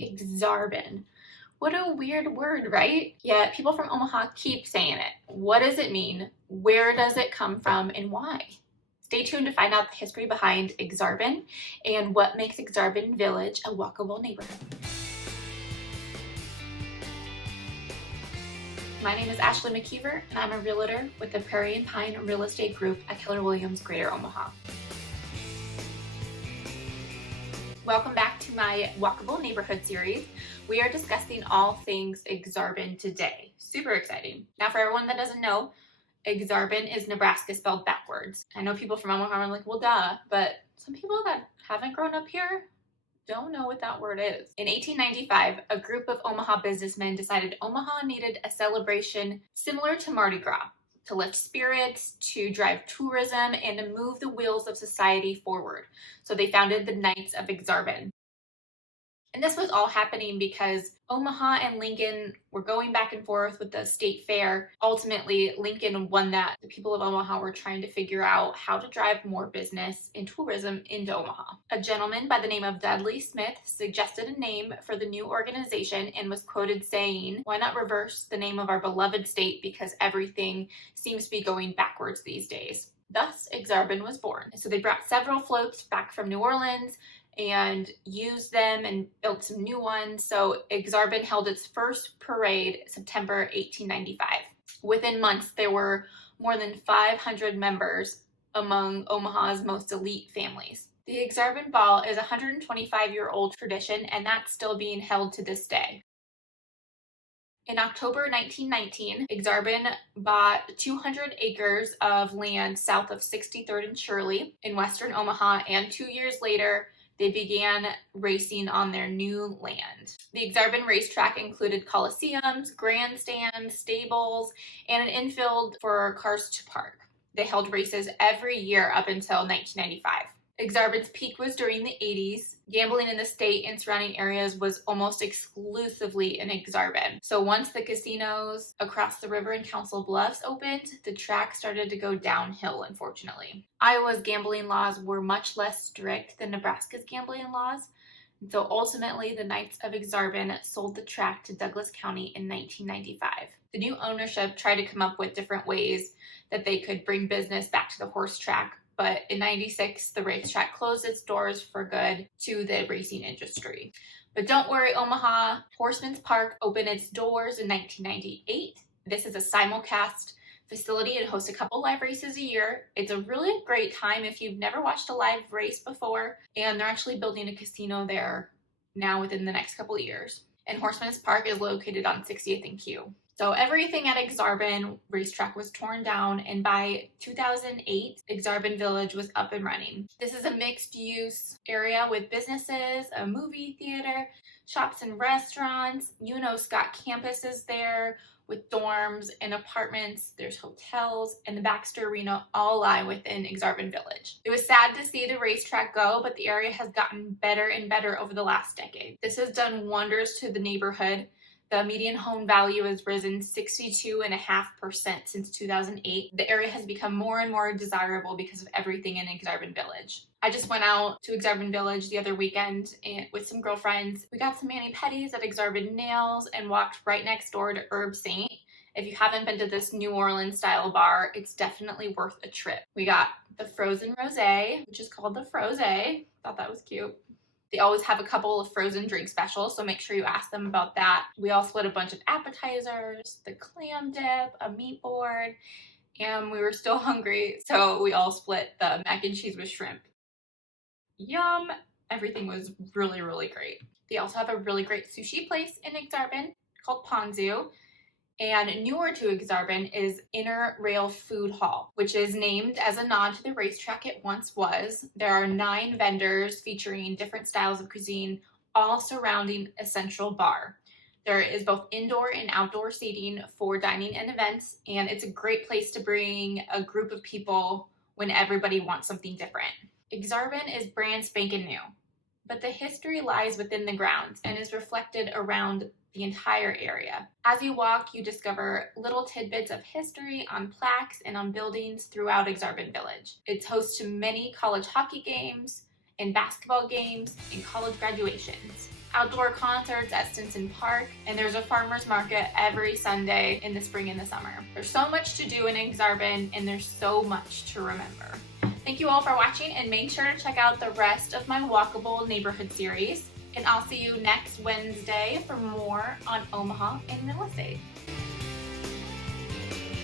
Aksarben. What a weird word, right? Yet people from Omaha keep saying it. What does it mean? Where does it come from and why? Stay tuned to find out the history behind Aksarben and what makes Aksarben Village a walkable neighborhood. My name is Ashley Mckeever, and I'm a realtor with the Prairie and Pine Real Estate Group at Keller Williams, Greater Omaha. Welcome back to my Walkable Neighborhood series. We are discussing all things Aksarben today. Super exciting. Now, for everyone that doesn't know, Aksarben is Nebraska spelled backwards. I know people from Omaha are like, well, duh, but some people that haven't grown up here don't know what that word is. In 1895, a group of Omaha businessmen decided Omaha needed a celebration similar to Mardi Gras, to lift spirits, to drive tourism, and to move the wheels of society forward. So they founded the Knights of Aksarben. And this was all happening because Omaha and Lincoln were going back and forth with the state fair. Ultimately, Lincoln won that. The people of Omaha were trying to figure out how to drive more business and tourism into Omaha. A gentleman by the name of Dudley Smith suggested a name for the new organization and was quoted saying, "Why not reverse the name of our beloved state because everything seems to be going backwards these days?" Thus, Aksarben was born. So they brought several floats back from New Orleans and used them and built some new ones. So Aksarben held its first parade September 1895. Within months, there were more than 500 members among Omaha's most elite families. The Aksarben Ball is a 125-year-old tradition, and that's still being held to this day. In October 1919, Aksarben bought 200 acres of land south of 63rd and Shirley in western Omaha, and 2 years later, they began racing on their new land. The Aksarben racetrack included coliseums, grandstands, stables, and an infield for cars to park. They held races every year up until 1995. Aksarben's peak was during the 80s. Gambling in the state and surrounding areas was almost exclusively in Aksarben. So once the casinos across the river in Council Bluffs opened, the track started to go downhill, unfortunately. Iowa's gambling laws were much less strict than Nebraska's gambling laws. And so ultimately, the Knights of Aksarben sold the track to Douglas County in 1995. The new ownership tried to come up with different ways that they could bring business back to the horse track. But in 96, the racetrack closed its doors for good to the racing industry. But don't worry, Omaha. Horseman's Park opened its doors in 1998. This is a simulcast facility. It hosts a couple live races a year. It's a really great time if you've never watched a live race before. And they're actually building a casino there now within the next couple of years. And Horseman's Park is located on 60th and Q. So everything at Aksarben racetrack was torn down, and by 2008, Aksarben Village was up and running. This is a mixed-use area with businesses, a movie theater, shops and restaurants. Scott Campus is there with dorms and apartments. There's hotels, and the Baxter Arena all lie within Aksarben Village. It was sad to see the racetrack go, but the area has gotten better and better over the last decade. This has done wonders to the neighborhood. The median home value has risen 62.5% since 2008. The area has become more and more desirable because of everything in Aksarben Village. I just went out to Aksarben Village the other weekend with some girlfriends. We got some mani-pedis at Aksarben Nails and walked right next door to Herb Saint. If you haven't been to this New Orleans style bar, it's definitely worth a trip. We got the frozen rosé, which is called the Frosé. Thought that was cute. They always have a couple of frozen drink specials, so make sure you ask them about that. We all split a bunch of appetizers, the clam dip, a meat board, and we were still hungry, so we all split the mac and cheese with shrimp. Yum! Everything was really, really great. They also have a really great sushi place in Aksarben called Ponzu. And newer to Aksarben is Inner Rail Food Hall, which is named as a nod to the racetrack it once was. There are 9 vendors featuring different styles of cuisine, all surrounding a central bar. There is both indoor and outdoor seating for dining and events, and it's a great place to bring a group of people when everybody wants something different. Aksarben is brand spanking new, but the history lies within the grounds and is reflected around the entire area. As you walk, you discover little tidbits of history on plaques and on buildings throughout Aksarben Village. It's host to many college hockey games and basketball games and college graduations. outdoor concerts at Stinson Park, and there's a farmer's market every Sunday in the spring and the summer. There's so much to do in Aksarben, and there's so much to remember. Thank you all for watching, and make sure to check out the rest of my Walkable neighborhood series. And I'll see you next Wednesday for more on Omaha and real estate.